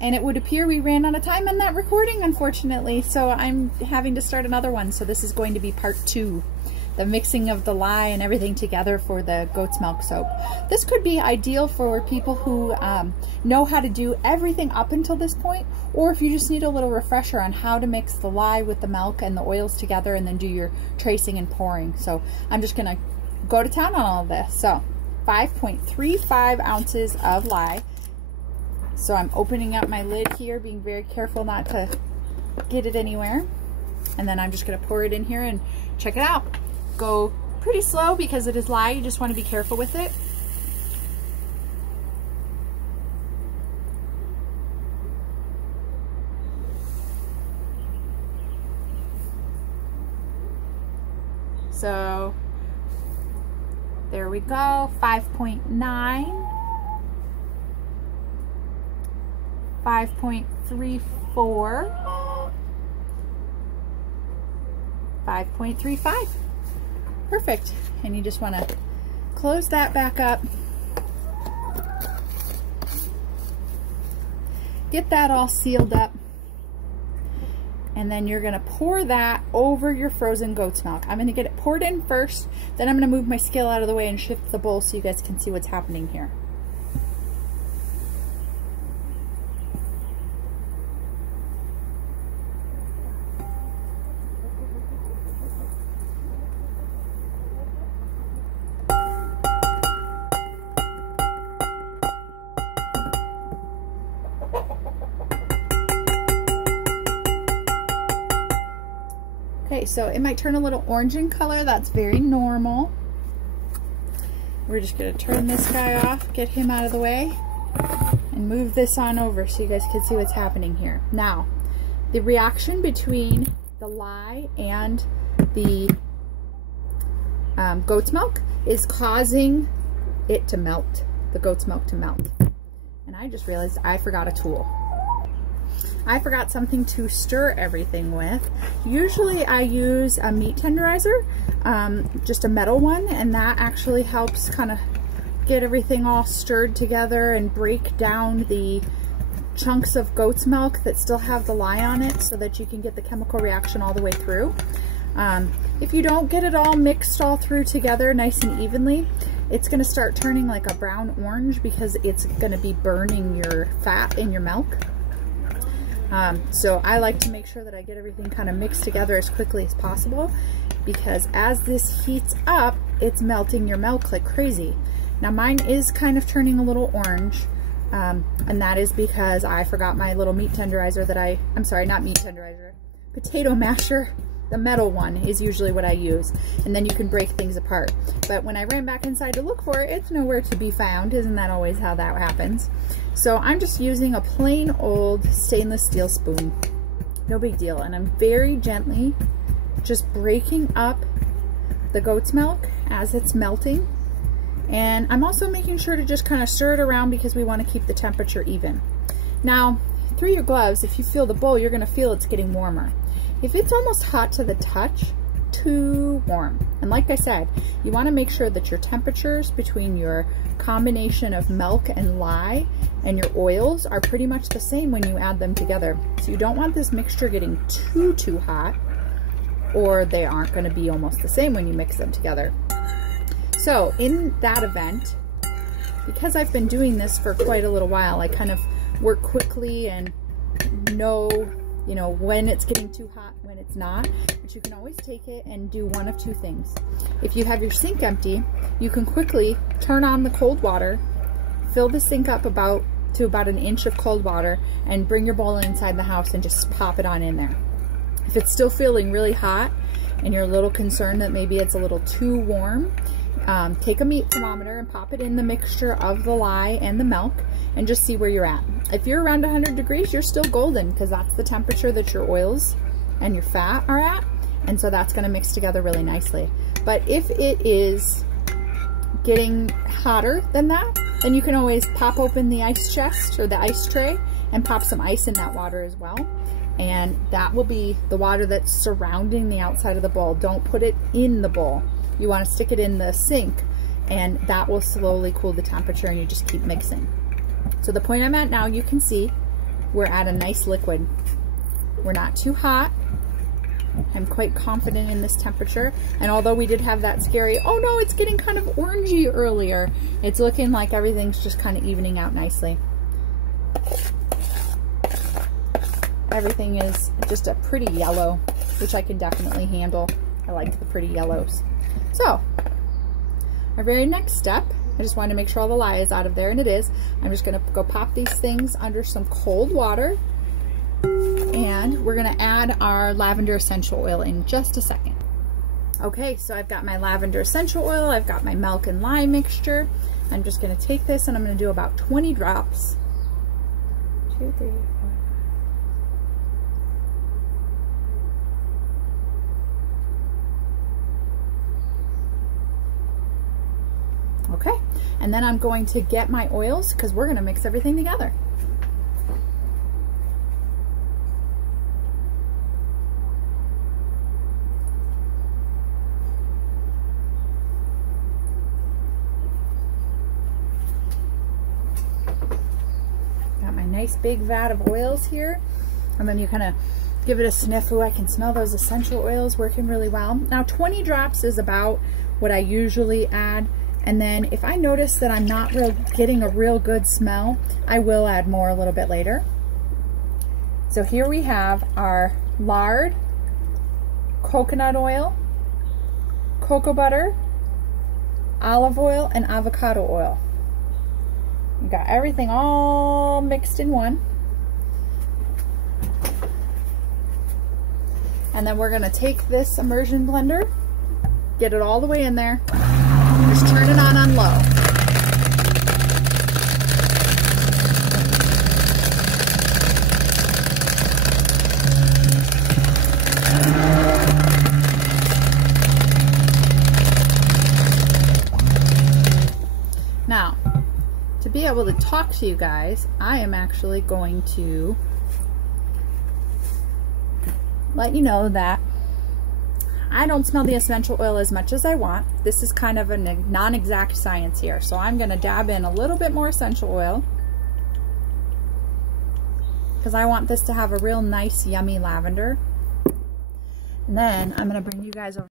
And it would appear we ran out of time on that recording, unfortunately, so I'm having to start another one. So this is going to be part 2, the mixing of the lye and everything together for the goat's milk soap. This could be ideal for people who know how to do everything up until this point, or if you just need a little refresher on how to mix the lye with the milk and the oils together and then do your tracing and pouring. So I'm just gonna go to town on all of this. So 5.35 ounces of lye. So I'm opening up my lid here, being very careful not to get it anywhere. And then I'm just gonna pour it in here and check it out. Go pretty slow because it is lye, you just wanna be careful with it. So there we go, 5.9. 5.34, 5.35. Perfect. And you just want to close that back up. Get that all sealed up. And then you're going to pour that over your frozen goat's milk. I'm going to get it poured in first, then I'm going to move my scale out of the way and shift the bowl so you guys can see what's happening here. Okay, so it might turn a little orange in color. That's very normal. We're just going to turn this guy off, get him out of the way, and move this on over so you guys can see what's happening here. Now, the reaction between the lye and the goat's milk is causing it to melt, the goat's milk to melt. And I just realized I forgot a tool. I forgot something to stir everything with. Usually I use a meat tenderizer, just a metal one, and that actually helps kind of get everything all stirred together and break down the chunks of goat's milk that still have the lye on it so that you can get the chemical reaction all the way through. If you don't get it all mixed all through together nice and evenly, it's going to start turning like a brown orange because it's going to be burning your fat in your milk. So I like to make sure that I get everything kind of mixed together as quickly as possible, because as this heats up, it's melting your milk like crazy. Now mine is kind of turning a little orange, and that is because I forgot my little meat tenderizer that I'm sorry, not meat tenderizer, potato masher. The metal one is usually what I use, and then you can break things apart. But when I ran back inside to look for it, it's nowhere to be found. Isn't that always how that happens? So I'm just using a plain old stainless steel spoon. No big deal. And I'm very gently just breaking up the goat's milk as it's melting. And I'm also making sure to just kind of stir it around because we want to keep the temperature even. Now, through your gloves, if you feel the bowl, you're going to feel it's getting warmer. If it's almost hot to the touch, too warm. And like I said, you want to make sure that your temperatures between your combination of milk and lye and your oils are pretty much the same when you add them together. So you don't want this mixture getting too hot, or they aren't going to be almost the same when you mix them together. So in that event, because I've been doing this for quite a little while, I kind of work quickly and know, you know, when it's getting too hot, when it's not. But you can always take it and do one of two things. If you have your sink empty, you can quickly turn on the cold water, fill the sink up to about an inch of cold water, and bring your bowl inside the house and just pop it on in there. If it's still feeling really hot and you're a little concerned that maybe it's a little too warm, take a meat thermometer and pop it in the mixture of the lye and the milk and just see where you're at. If you're around 100 degrees, you're still golden, because that's the temperature that your oils and your fat are at, and so that's going to mix together really nicely. But if it is getting hotter than that, then you can always pop open the ice chest or the ice tray and pop some ice in that water as well. And that will be the water that's surrounding the outside of the bowl. Don't put it in the bowl. You want to stick it in the sink, and that will slowly cool the temperature, and you just keep mixing. So the point I'm at now, you can see we're at a nice liquid. We're not too hot. I'm quite confident in this temperature. And although we did have that scary, oh no, it's getting kind of orangey earlier, it's looking like everything's just kind of evening out nicely. Everything is just a pretty yellow, which I can definitely handle. I like the pretty yellows. So, our very next step, I just wanted to make sure all the lye is out of there, and it is. I'm just gonna go pop these things under some cold water, and we're gonna add our lavender essential oil in just a second. Okay, so I've got my lavender essential oil, I've got my milk and lye mixture. I'm just gonna take this and I'm gonna do about 20 drops. 2, 3, 4. Okay, and then I'm going to get my oils because we're going to mix everything together. Got my nice big vat of oils here, and then you kind of give it a sniff. Ooh, I can smell those essential oils working really well. Now 20 drops is about what I usually add. And then if I notice that I'm not getting a real good smell, I will add more a little bit later. So here we have our lard, coconut oil, cocoa butter, olive oil, and avocado oil. We got everything all mixed in one. And then we're gonna take this immersion blender, get it all the way in there. Just turn it on low. Now, to be able to talk to you guys, I am actually going to let you know that I don't smell the essential oil as much as I want. This is kind of a non-exact science here. So I'm going to dab in a little bit more essential oil because I want this to have a real nice, yummy lavender. And then I'm going to bring you guys over.